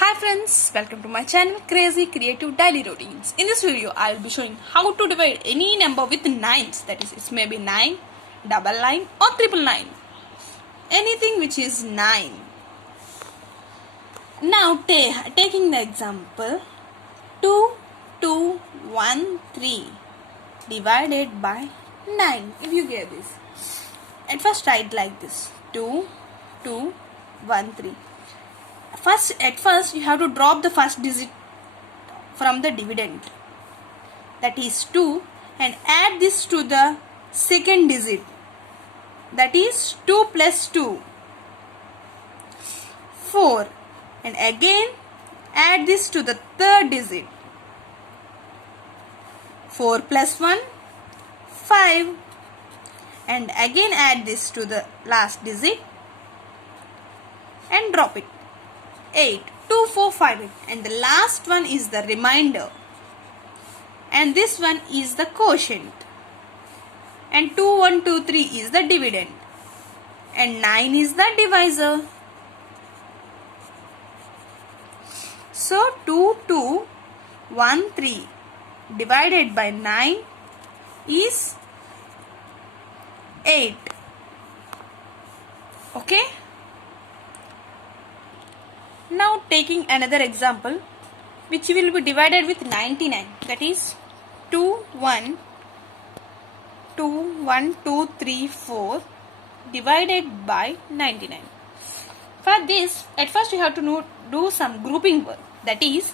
Hi friends, welcome to my channel Crazy Creative Daily Routines. In this video, I will be showing how to divide any number with 9s. That is, it may be 9, double 9 or triple 9. Anything which is 9. Now taking the example 2, 2, 1, 3 divided by 9. If you get this, at first write like this 2, 2, 1, 3. At first you have to drop the first digit from the dividend, that is 2, and add this to the second digit, that is 2 plus 2, 4, and again add this to the third digit, 4 plus 1, 5, and again add this to the last digit and drop it, 8, 2, 4, 5, 8, and the last one is the remainder, and this one is the quotient, and 2, 1, 2, 3 is the dividend, and 9 is the divisor. So 2, 2, 1, 3 divided by 9 is 8. Okay. Now taking another example which will be divided with 99, that is 2, 1, 2, 1, 2, 3, 4 divided by 99. For this, at first you have to do some grouping work, that is,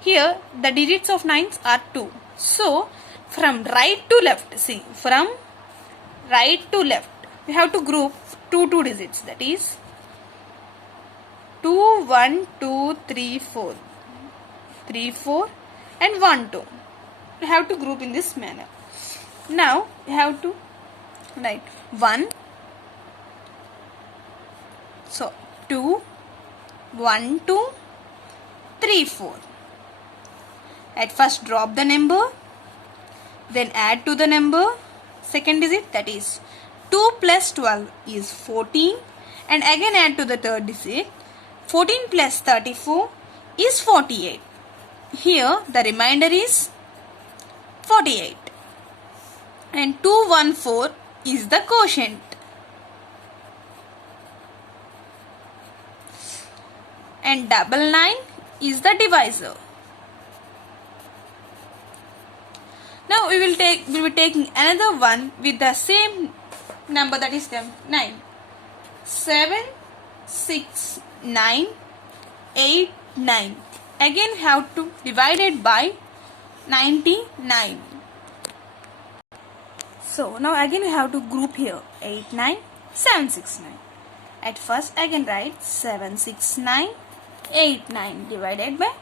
here the digits of 9s are 2. So from right to left, see, from right to left we have to group two digits, that is 2, 1, 2, 3, 4, 3, 4 and 1, 2. We have to group in this manner. Now we have to write 1. So 2, 1, 2, 3, 4. At first drop the number, then add to the number second digit, that is 2 plus 12 is 14, and again add to the third digit, 14 plus 34 is 48. Here the remainder is 48. And 214 is the quotient. And 99 is the divisor. Now we will be taking another one with the same number, that is 9. 7, 6, 9, 8, 9. Again we have to divide it by 99. So now again we have to group here 8, 9, 7, 6, 9. At first again write 7, 6, 9, 8, 9 divided by,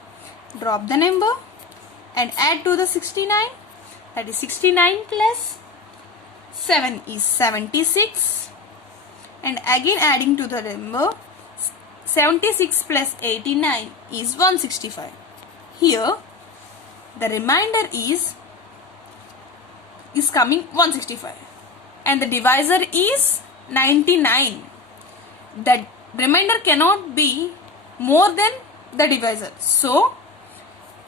drop the number and add to the 69, that is 69 plus 7 is 76, and again adding to the number, 76 plus 89 is 165. Here the remainder is coming 165 and the divisor is 99. The remainder cannot be more than the divisor. So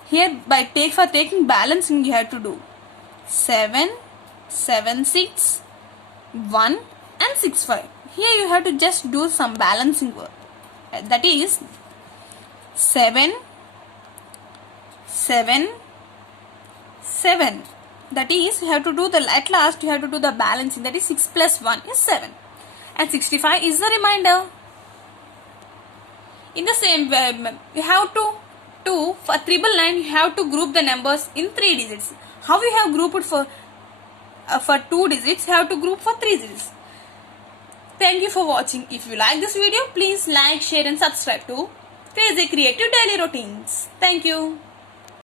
here for taking balancing you have to do 7, 7, 6, 1 and 6, 5. Here you have to just do some balancing work. That is 7, 7, 7. That is, you have to do at last you have to do the balancing, that is 6 plus 1 is 7 and 65 is the remainder. In the same way, you have to do for 999, you have to group the numbers in 3 digits. How you have grouped for 2 digits, you have to group for 3 digits. Thank you for watching. If you like this video, please like, share and subscribe to Crazy Creative Daily Routines. Thank you.